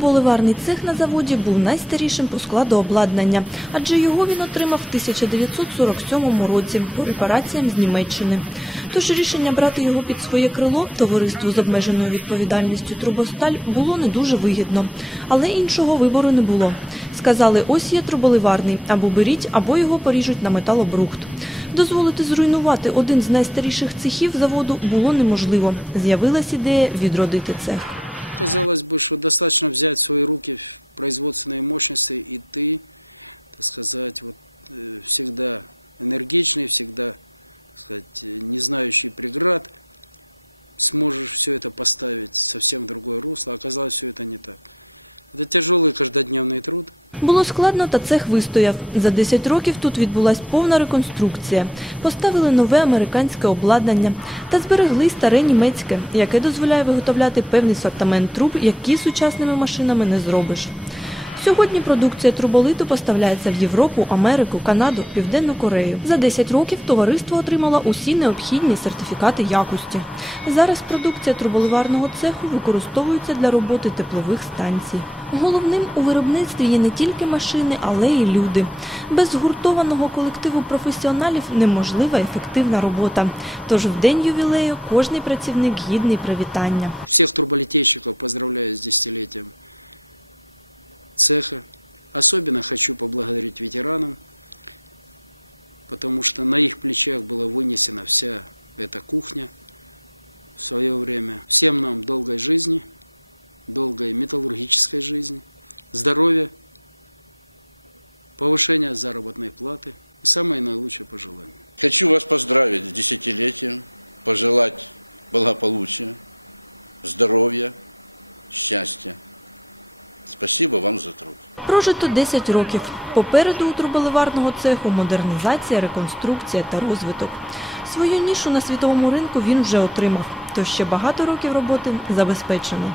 Труболиварний цех на заводі був найстарішим по складу обладнання, адже його він отримав в 1947 році по репараціям з Німеччини. Тож рішення брати його під своє крило товариству з обмеженою відповідальністю Трубосталь було не дуже вигідно, але іншого вибору не було. Сказали, ось є труболиварний, або беріть, або його поріжуть на металобрухт. Дозволити зруйнувати один з найстаріших цехів заводу було неможливо. З'явилась ідея відродити цех. Казалось бы, что достаточно взять в свои руки производственные мощности, и ты, так сказать, вот, э, всегда энергичный, всегда, так сказать, э, не знающий преград, сможешь все это поставить совсем в другое русло. Оказалось, все это не так. Это тяжелый каждодневный труд. Було складно, та цех вистояв. За 10 років тут відбулась повна реконструкція. Поставили нове американське обладнання та зберегли старе німецьке, яке дозволяє виготовляти певний сортамент труб, які сучасними машинами не зробиш. Сьогодні продукція труболиту поставляється в Європу, Америку, Канаду, Південну Корею. За 10 років товариство отримало усі необхідні сертифікати якості. Зараз продукція труболиварного цеху використовується для роботи теплових станцій. Головним у виробництві є не тільки машини, але й люди. Без згуртованого колективу професіоналів неможлива ефективна робота. Тож в день ювілею кожний працівник гідний привітання. Всех труболитейщиков поздравляю с десятилетием цеха. Особенно хочу поблагодарить ветеранам, потому что на их плечах была вынесена вся эта кухня в свое время. Всем нам долгой жизни, долгой металлургической жизни, здоровья, повышения заработной платы и самые наилучшие пожелания. Хочу вас поздравить с десятилетием, пожелать благополучия, здоровья, счастья. Спасибо вам за труд. Прожито 10 років. Попереду у труболиварного цеху модернізація, реконструкція та розвиток. Свою нішу на світовому ринку він вже отримав, то ще багато років роботи забезпечено.